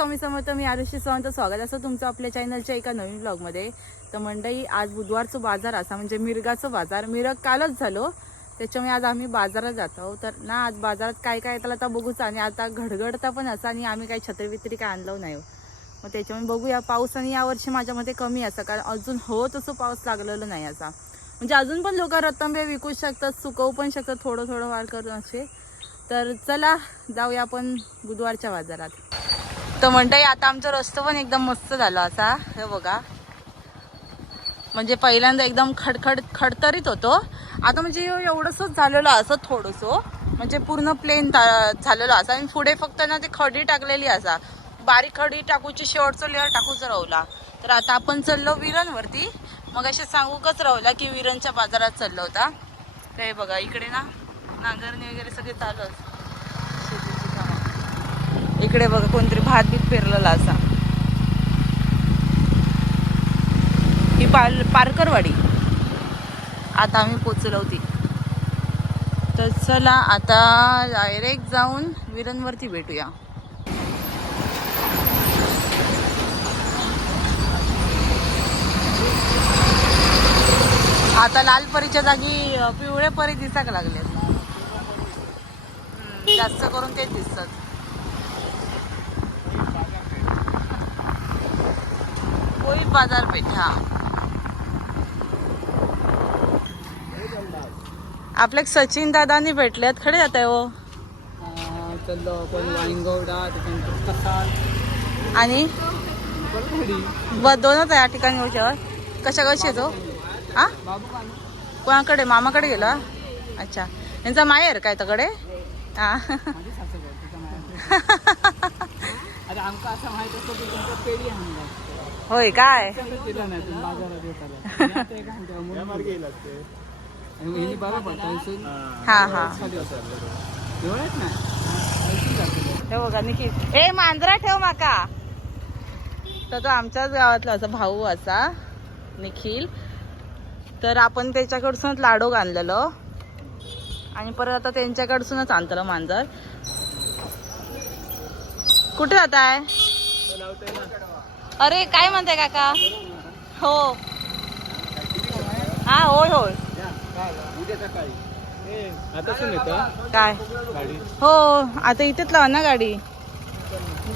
स्वामी समर्थ. मी आरुषी स्वागत असं तुमचं आपल्या चॅनलच्या एका नवीन ब्लॉगमध्ये. तर मंडळी, आज बुधवारचं बाजार असा म्हणजे मिरगाचं बाजार. मिरग कालच झालो, त्याच्यामुळे आज आम्ही बाजारात जातो. तर ना आज बाजारात काय काय त्याला आता बघूच. आणि आता घडघडता पण असा आणि आम्ही काही छत्री बित्री काय आणलं नाही. मग त्याच्यामुळे बघूया. पाऊस आणि यावर्षी माझ्या मते कमी असा, कारण अजून हो तसं पाऊस लागलेला नाही असा. म्हणजे अजून पण लोक रतांबे विकू शकतात, सुकवू पण शकतात थोडं थोडं वार करून असे. तर चला जाऊया आपण बुधवारच्या बाजारात. तर म्हणताय आता आमचा रस्ता पण एकदम मस्त झाला असा. हे बघा, म्हणजे पहिल्यांदा एकदम खडतरीत होतो, आता म्हणजे एवढंसच झालेलं असं थोडंसं, म्हणजे पूर्ण प्लेन झालेलं असं. आणि पुढे फक्त ना ते खडी टाकलेली असा, बारीक खडी टाकूची, शेवटचं लेअर टाकूच राहला. तर आता आपण चाललो विरणवरती. मग असे सांगूकच राहला की विरणच्या बाजारात चाललो होता. तर हे बघा, इकडे ना नांगरणी वगैरे सगळे चालू असतात. इकडे बघा कोणतरी भात बीत पेरलेला असा. ही पारकरवाडी. आता आम्ही पोचलो होती. तर चला आता डायरेक्ट जाऊन विरणवरती भेटूया. आता लाल परीच्या जागी पिवळे परी दिसाक लागले. जास्त करून तेच दिसतात. कोळी बाजारपेठ. हा, आपल्या सचिन दादानी भेटल्यात. खडे जात आहे हो. आणि दोनच या ठिकाणी होच्यावर कशा कशी येतो. हा, कोणाकडे? मामाकडे गेला. अच्छा, यांचा माहेर काय तकडे. हा होय काय. हा हा, हे बघा निखिल. ए मांजरा ठेव माका. तर तो आमच्याच गावातला असा भाऊ असा निखिल. तर आपण त्याच्याकडसूनच लाडू आणलेलं आणि परत आता त्यांच्याकडसूनच आणतलं मांजर. कुठे जात आहे? अरे काय म्हणताय काका? हो हा, होय होय. काय हो, आता इथेच लावा ना गाडी,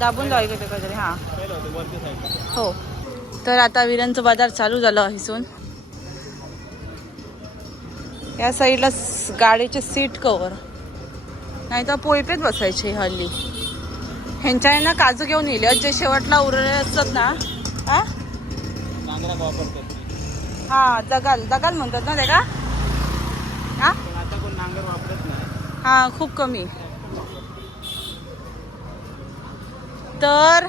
दाबून लावायचं ते काहीतरी. हा हो. तर आता विरणचं बाजार चालू झालं हिसून. या साईडला गाडीचे सीट कवर, नाही तर पोयपेत बसायचे हल्ली. ह्यांच्या आहे ना काजू घेऊन येले जे शेवटला उरलेले असतात ना. हा, जगाल म्हणतात ना ते का. हा, खूप कमी. तर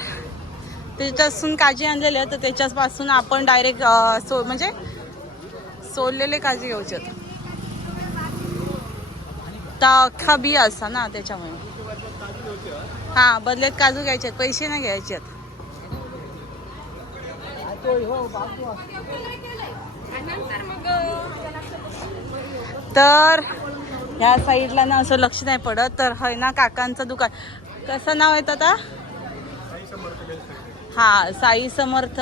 त्याच्यापासून काजी आणलेले, तर त्याच्यापासून आपण डायरेक्ट म्हणजे सोललेले काजी घ्यायचे. तर अख्खा बी असा ना, त्याच्यामुळे हा बदल्यात काजू घ्यायचे, पैसे नाही घ्यायचे. तर ह्या साईडला ना असं लक्ष नाही पडत. तर है ना काकांचं दुकान. कसं नाव आहे आता? हा, साई समर्थ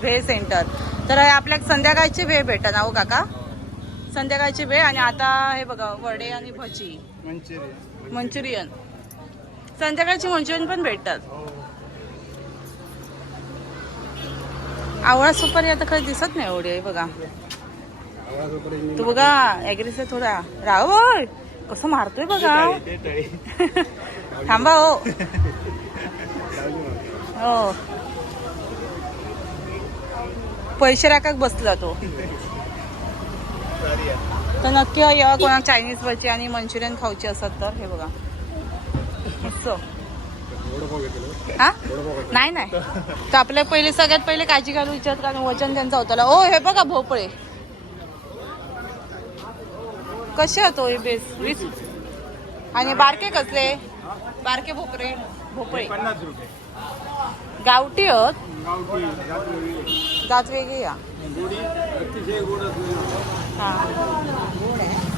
भेळ सेंटर. तर आपल्या संध्याकाळची भेळ भेटा ना हो काका, संध्याकाळची भेळ. आणि आता हे बघा वडे आणि भजी, मंचुरियन. संध्याकाळची मंचुरियन पण भेटतात. आवळा सुपारी आता काही दिसत नाही एवढी. बघा तू बघा, ॲग्रेसिव्ह थोडा राव. कसं मारतोय बघा. थांबा हो. हो, पैसे राखाक बसला तो. तर नक्की या कोणा चायनीज भजी आणि मंचुरियन खाऊची असत तर. हे बघा मस्त. हा नाही नाही, तर आपल्या पहिले सगळ्यात पहिले काळजी घालू इच्छित, कारण वजन त्यांचा होता. ओ हे बघा भोपळे कसे होतो. हे बेस 20. आणि बारके कसले? बारके भोपळे 50 रुपये. गावठी आहेत, जात वेगळी. या हा,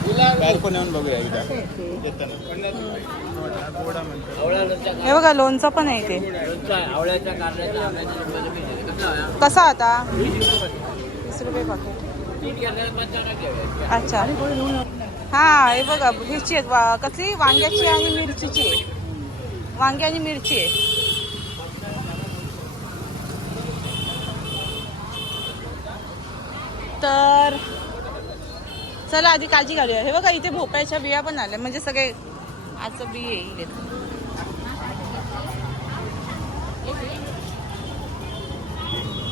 बाहेर पण येऊन बघूया एकदा येताना. हे बघा लोणचं पण आहे इथे. कसा आता 20 रुपये पाकिट. अच्छा हा हे बघा ह्याची आहेत कसली वांग्याची आणि मिरचीची आहे. वांगी आणि मिरची आहे. तर चला आधी काळजी घालूया. हे बघा इथे भोपळ्याच्या बिया पण आल्या म्हणजे सगळे आजचं बी येईल.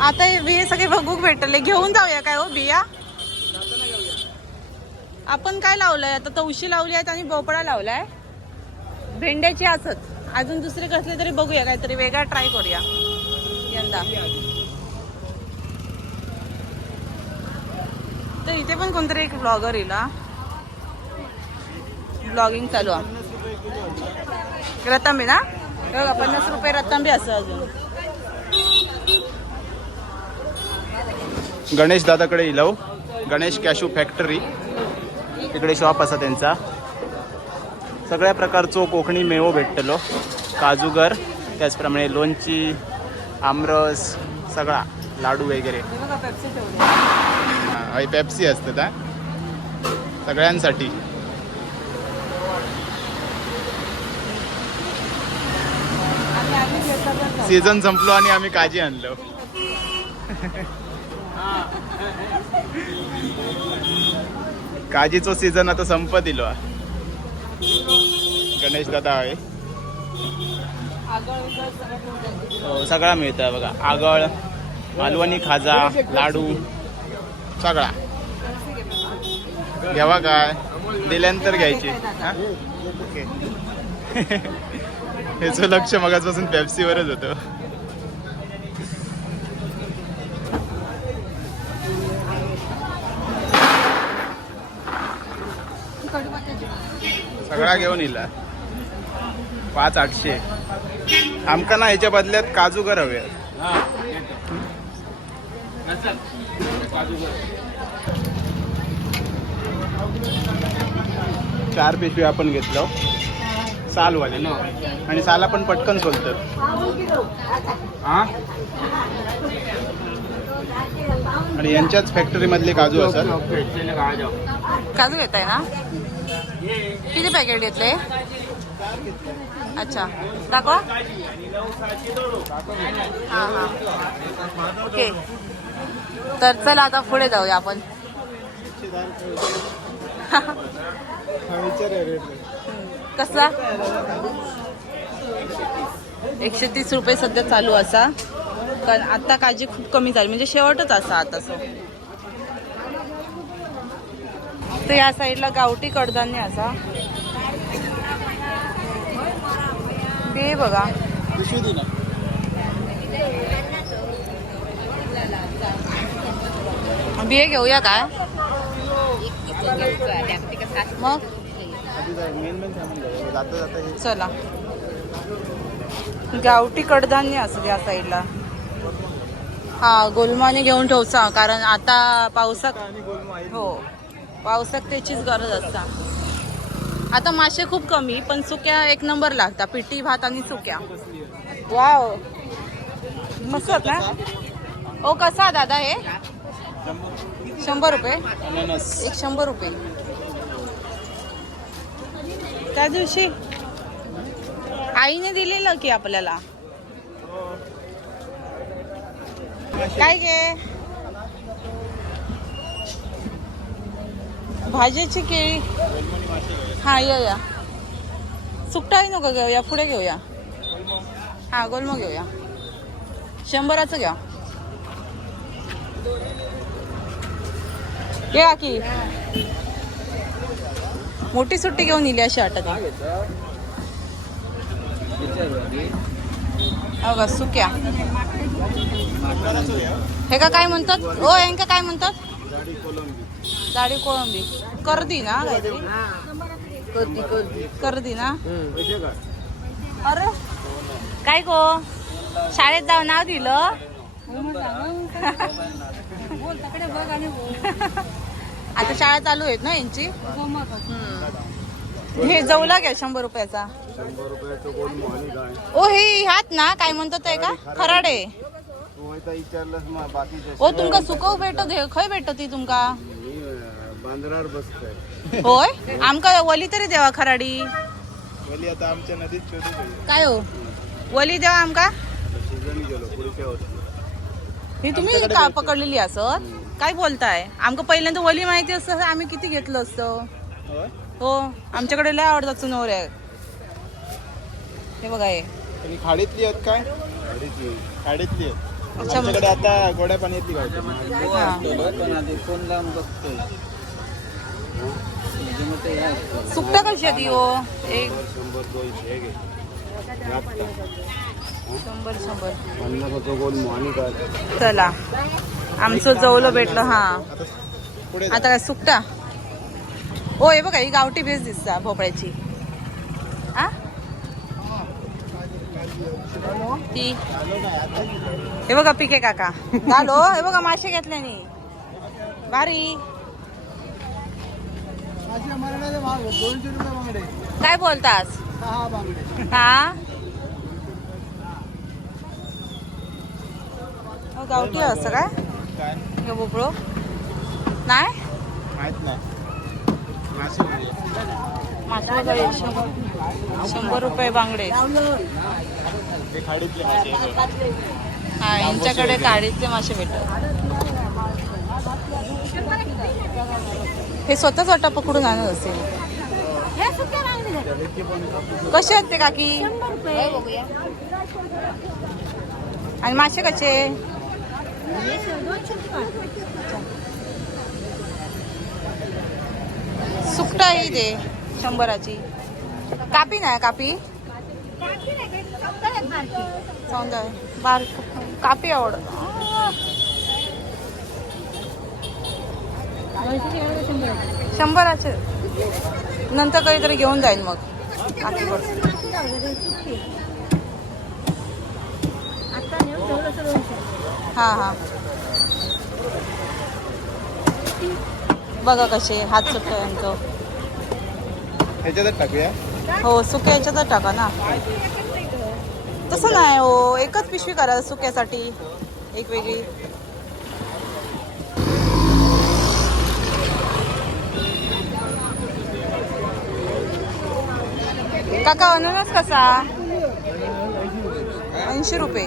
आता हे बिये सगळे बघूक भेटले. घेऊन जाऊया काय हो बिया. आपण काय लावलंय आता तवशी लावली आहेत आणि भोपळा लावलाय. भेंड्याची असत अजून दुसरे कसले तरी बघूया काहीतरी वेगळा ट्राय करूया यंदा. तर इथे पण कोणतरी एक ब्लॉगर येईल. ब्लॉगिंग चालू आहे. रतांबे ना 50 रुपये रतांबे असं अजून. गणेश दादाकडे इलाव गणेश कॅशू फॅक्टरी इकडे शॉप असा त्यांचा. सगळ्या प्रकारचो कोकणी मेवो भेटतलो. काजूगर त्याचप्रमाणे लोणची आमरस सगळा लाडू वगैरे. हा पेप्सी असतात हा सगळ्यांसाठी. सीझन संपलो आणि आम्ही काजी आणलो. काजीचो सीझन आता संपत दिलो. गणेश दादा आहे. सगळा मिळतं बघा. आगळ मालवणी खाजा लाडू सगळा. घ्यावा काय दिल्यानंतर घ्यायची. ओके ह्याचं लक्ष मगाचपासून पेप्सीवरच होतं. सगळा घेऊन येला 500-800. आमका ना ह्याच्या बदल्यात काजूगर हवे. 4 पिशवी आपण घेतलो सालवाले आणि साला पण पटकन सोलतं. आणि यांच्याच फॅक्टरी मधले काजू असतात. काजू घेत आहे ना. किती पॅकेट घेतले. अच्छा दाखवा. हां हां ओके. तर चला आता पुढे जाऊया आपण. कसला 130 रुपये सध्या चालू असा. कारण आता काजी खूप कमी झाली म्हणजे शेवटच असा आता. तर या साईडला गावठी कडधान्य असा. बे बघा बिये घेऊया काय मग. चला गावठी कडधान्य असं या साईडला. हा गोलमाने घेऊन ठेवचा कारण आता पावसात हो पावसात त्याचीच गरज असता. आता मासे खूप कमी पण सुक्या 1 नंबर लागतात. पिठी भात आणि सुक्या. वाव मस्त ना. ओ कसा दादा हे 100 रुपये. एक 100 रुपये. त्या दिवशी आईने दिलेलं की आपल्याला. काय घे भाजीची केळी. हा या सुकटाही नको घेऊया पुढे घेऊया. हा गोलमो घेऊया 100चं घ्या. घ्या की मोठी सुट्टी घेऊन इली अशी वाटत. अगं सुक्या हे का काय म्हणतात. हो यांका काय म्हणतात. दाढी कोळंबी कर्दी ना काहीतरी. कर्दी ना. अरे काय गो शाळेत जाऊन नाव दिलं. आता शाळा चालू आहेत ना यांची. हे जवला घ्या 100 रुपयाचा. 100 रुपयाचं गोल मोहनी काय ओ हे ह्यात ना काय म्हणतात ते का खराडे. तू वयता विचारलंस मग बाकीचे ओ तुमका सुकव भेटत हे खय भेटत ती तुमका. मी बांद्रावर बसतोय. होय आमका वली तरी देवा खराडी. वली आता आमच्या नदीत शोधू काय हो वली देवा आमका. सीझन गेलो पुढच्या वर्षी. ही तुम्ही का पकडलेली असत काय बोलताय. आमका पहिल्यांदा वली माहिती असतं आम्ही किती घेतलं असतं. हो आमच्याकडे लय आवडतात चुनवऱ्या. हे बघा हे खाडीतली आहेत काय. खाडीतली आहेत आमच्याकडे आता गोड्या पाण्यातली गावते. सुकटा कशी आहे ती हो. एक 100 200 घे. 100 50 गोल मोहनी काय. चला आमचं जवलं भेटलं. हा पुढे आता काय सुकटा. ओ हे बघा ही गावठी भेस दिसता भोपळ्याची. आ ती हे बघा पिके काका घालो. हे बघा मासे घेतल्याने भारी. काय बोलतास हा. गावठी असं काय हे भोपळो नाही माहित नाही. मासे मासे बघा 100 रुपये बांगडे. ते खाडीतले मासे हा यांच्याकडे काळीतले मासे भेटतात. हे स्वतःच वाटा पकडून आणत असेल. कसे आहेत ते काकी. आणि मासे कसे. सुकटा ही दे 100ची. कापी नाही कापी समजा बारीक कापी आवड. 100चे नंतर कधीतरी घेऊन जाईन मग. हा हा बघा कसे हात सुकटा यांचं. ह्याच्यातच टाकूया. हो सुक्या ह्याच्यातच टाका ना. तसं नाही हो एकच पिशवी करा सुक्यासाठी एक वेगळी. काका अननस कसा 80 रुपये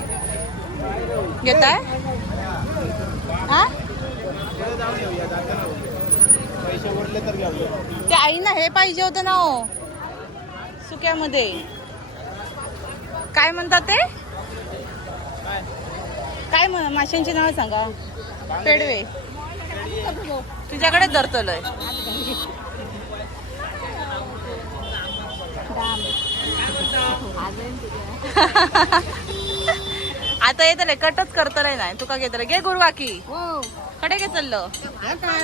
घेताय. हा पैसे उरले तर घेऊया. ते आईना हे पाहिजे होतं ना हो सुक्यामध्ये. काय म्हणतात ते काय म्हण माशांची नाव सांगा. पेडवे तुझ्याकडे धरतलंय. आता येतले कटच करतलंय नाही तुका घेतलं घे गुरवाकी. कडे घे चाललं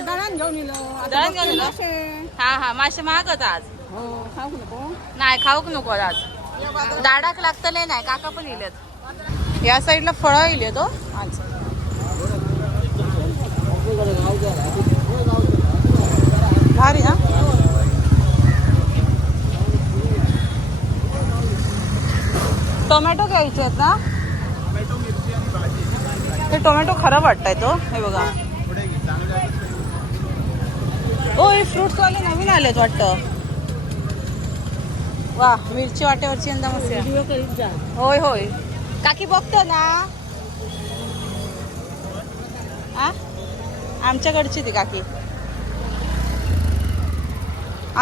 दळण घेऊन येलो. हा हा मासे महागत आज. नाही खाऊक नको आज. दाडाक लागतले नाही काका पण इलेत. या साईडला फळं इले तो आज. भारी ना. टोमॅटो घ्यायचे आहेत ना. हे टोमॅटो खराब वाटताय तो. हे बघा ओ हे फ्रुट्स वाले नवीन आलेत वाटतं. वा मिरची वाट्यावरची यंदा मस्त. होय होय काकी बघतो ना. आ आमच्याकडची ती काकी.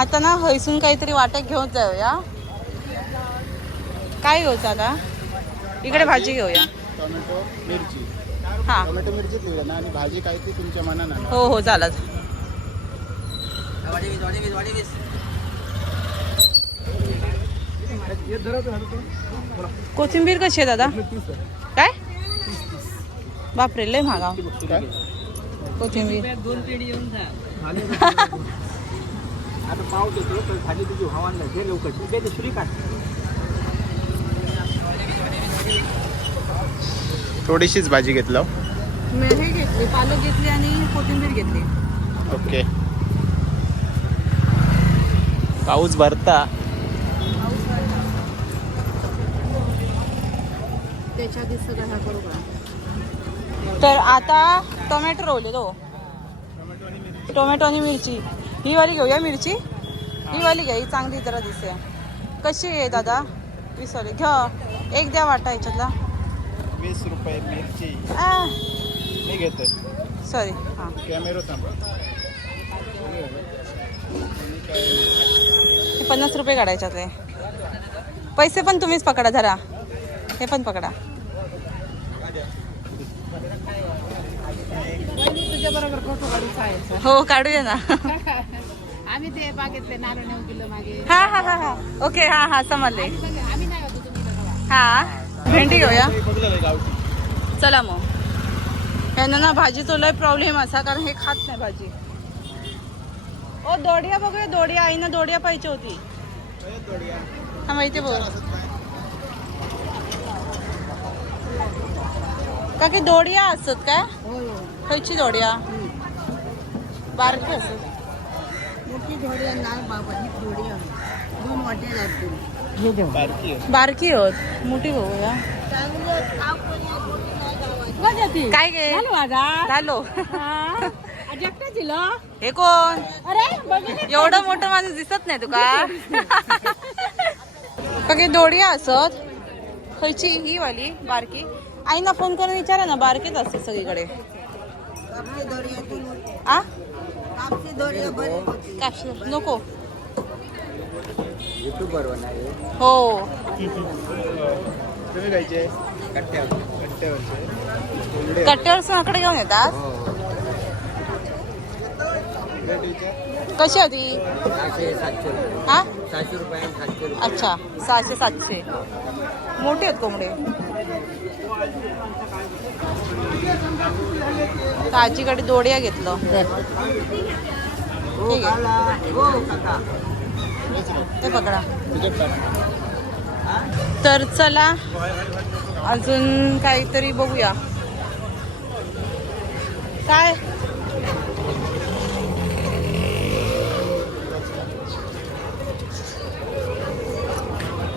आता ना हैसून काहीतरी वाट्यात घेऊन जाऊया. काय घेऊचं आता इकडे भाजी घेऊया. टोमॅटो मिरची. हा टोमॅटो मिरचीच लिहिलं ना आणि भाजी काय ती तुमच्या मनानं. हो हो चालत. कोथिंबीर कशी आहे दादा. काय बापरे लय महागा काय कोथिंबीर. आता पाव देतो तर खाली तुझी हवान घे लवकर. ते सुरी काढ. थोडीशीच भाजी घेतलं. हे घेतली पालक घेतली आणि कोथिंबीर घेतली. ओके पाऊस भरता. त्याच्या आधी सगळं हा करू का. तर आता टोमॅटो रोवले तो टोमॅटो आणि मिरची. ही वाली घेऊया मिरची. ही वाली घ्या, ही चांगली जरा दिसे. कशी आहे दादा? 20 वाली घ्या. एक द्या वाटा याच्यातला. 20 रुपये मिरची मी घेतोय. सॉरी हां कॅमेरा थांबा. 50 रुपये काढायच्यातले. पैसे पण तुम्हीच पकडा. धरा, हे पण पकडा. तुझ्या बरोबर फोटो काढून हो काढूया ना. आम्ही ते बागेतले नारळ नेऊन दिलं मागे. हा हा हा हा ओके. हा हा समजले. आम्ही नाही होतो तुम्ही. हा भेंडी घेऊया. चला मग. ह्यांना ना भाजीचा लय प्रॉब्लेम असा, कारण हे खात नाही भाजी. ओ दोडिया बघूया. दोडिया आईनं दोडिया पाहिजे होती. हा माहिती बघ का की दोडिया असत काय. खयची दोडिया? बारकी असत. मोठी दोडिया नाही बाबा, ही दोडिया 2 वाटे लागतील. बारकी होत. मोठी बघूया. काय गे झालो. हे कोण? एवढं मोठं माणूस दिसत नाही तुका. का दोडिया असत. खयची? ही वाली बारकी. आईना फोन करून विचारा ना. बारकीच असते सगळीकडे. आ कापशी नको. हो तुम्ही खायचे कट्ट्यावर सोनाकडे घेऊन येतात. कशी होती? हा 700 रुपये. अच्छा 600-700. मोठे आहेत कोंबडे. आजीकडे दोडिया घेतलं. ठीक आहे ते पकडा. तर चला अजून काहीतरी बघूया. काय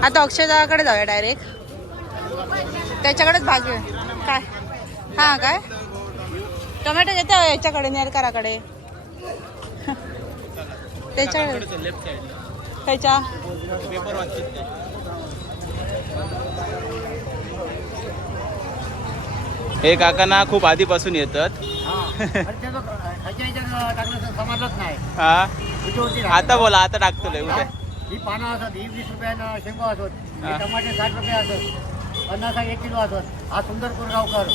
आता अक्षयदाकडे जाऊया डायरेक्ट. त्याच्याकडेच भाजी आहे. काय हा काय टोमॅटो घेतो याच्याकडे नेरकराकडे. त्याच्याकडे त्याच्या हे काकांना खूप आधीपासून येतात. समाजच नाही. हा आता बोला. आता टाकतो उद्या. ही पानं असत. ही 20 रुपयानं शेंगा असत. ही टमाटे 60 रुपये असत. 50 1 किलो असत. हा सुंदर कोरगावकर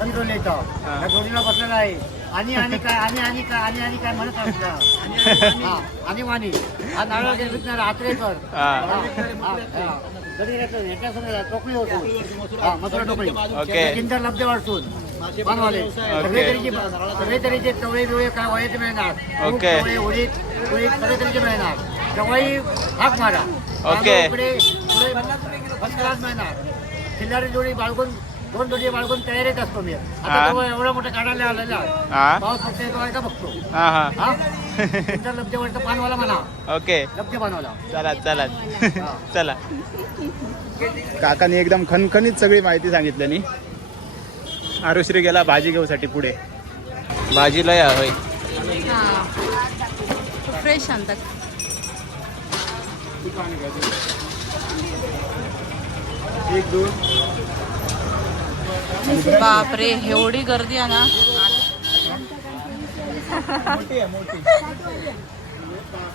कंट्रोलीचा या जोडीला बसलेला आहे. आणि काय आणि काय म्हणत असतं. आणि वाणी हा नारळ विकणार आत्रेकर. टोकळी होतो. हा मथुरा टोकळी. किंदर लब्धे वाढसून पानवाले सगळे तरीचे चवळे बिवळे काय वयाचे मिळणार. ओके. उडीद सगळे तरीचे मिळणार. जवळही हाक मारा. ओके. फर्स्ट क्लास मिळणार. खिल्लारी जोडी बाळगून 2 जोडी बाळगून तयारीत असतो मी. आता तो एवढा मोठा काढायला आलेला पाऊस फक्त येतो आहे का बघतो. लब्धे वाटतं पानवाला म्हणा. ओके लब्धे पानवाला. चला चला. काकाने एकदम खणखणीत सगळी माहिती सांगितली. आरुश्री गेला भाजी घेऊसाठी पुढे. भाजीला या होय फ्रेश आणतात. एक दोन. बापरे एवढी गर्दी आहे ना.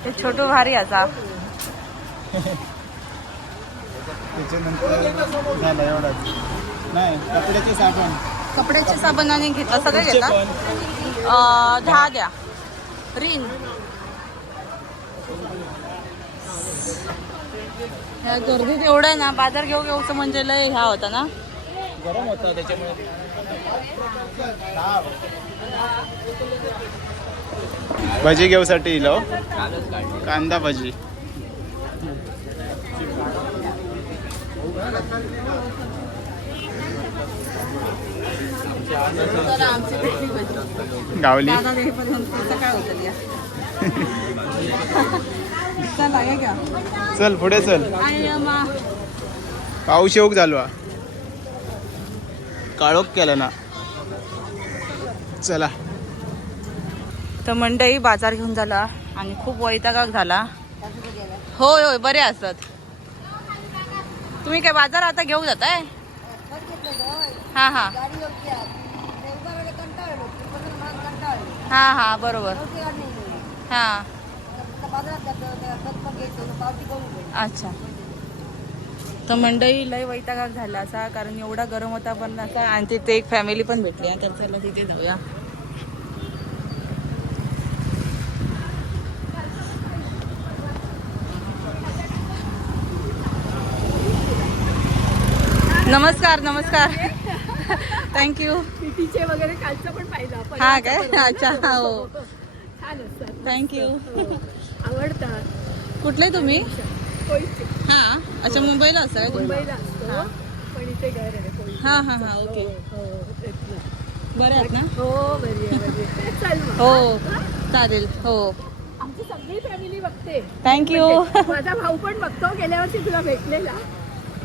ते छोटू भारी असा. त्याच्यानंतर झालं एवढाच नाही. कपड्याचे साबण. कपड्याचे साबण आणि घेतला सगळं घेतला. 10 द्या. रिन गर्दीत एवढं आहे ना. बाजार घेऊचं म्हणजे लय ह्या होता ना. गरम होता त्याच्यामुळे. भजी घेऊसाठी इलो. कांदा भजी. आमची गावली. काय होतं चला हे घ्या. चल पुढे चल. आणि पाऊस येऊक झालो हा. काळोख केला ना. चला. तर मंडई बाजार घेऊन झाला आणि खूप वैतागाग झाला. होय होय बरे असतात. तुम्ही काय बाजार आता घेऊ जाताय? हा हा हा हा बरोबर. हा अच्छा. तर मंडई लय वैतागाग झाला असा कारण एवढा गरम होता पण असा आणि तिथे एक फॅमिली पण भेटली. तर चला तिथे जाऊया. नमस्कार नमस्कार. थँक्यू. पिठीचे वगैरे कालचं पण पाहिलं. हा काय अच्छा हो छान असतात. थँक्यू. आवडतात. कुठले तुम्ही? कोळीचे. हा अच्छा मुंबईला असता का तुम्ही? मुंबईला असतो पण इथे घर आहे कोळी. हा हा हा ओके. हो तेच ना. बरे आहेत ना? हो बरी आहे बरी आहे. चल मग. हो चालेल हो. आमची सगळी फॅमिली बघते. थँक्यू. माझा भाऊ पण बघतो. गेल्या वर्षी तुला भेटलेला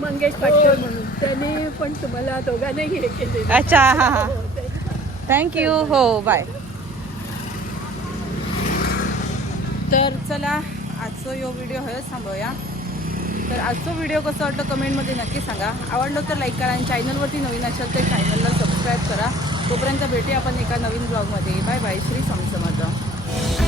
मंगेश पाटील म्हणून. त्यांनी पण तुम्हाला दोघांनाही हे केले. अच्छा हा हा थँक्यू हो बाय. तर चला आजचा यो व्हिडिओ हेच थांबवूया. तर आजचा व्हिडिओ कसं वाटतं कमेंटमध्ये नक्की सांगा. आवडलं तर लाईक करा आणि चॅनलवरती नवीन असेल तर चॅनलला सबस्क्राईब करा. तोपर्यंत भेटूया आपण एका नवीन ब्लॉगमध्ये. Bye bye. श्री स्वामी समर्थ.